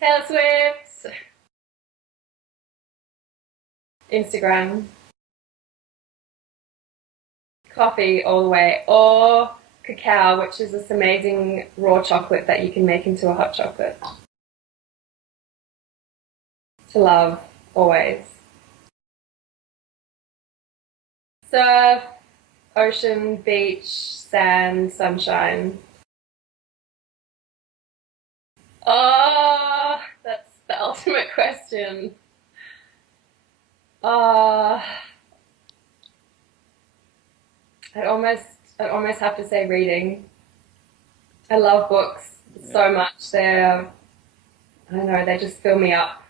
Taylor Swift, Instagram, coffee all the way, or cacao, which is this amazing raw chocolate that you can make into a hot chocolate. To love, always. Surf, ocean, beach, sand, sunshine. Oh, that's the ultimate question. Oh, I'd almost, I'd almost have to say reading. I love books Yeah. so much. I don't know, they just fill me up.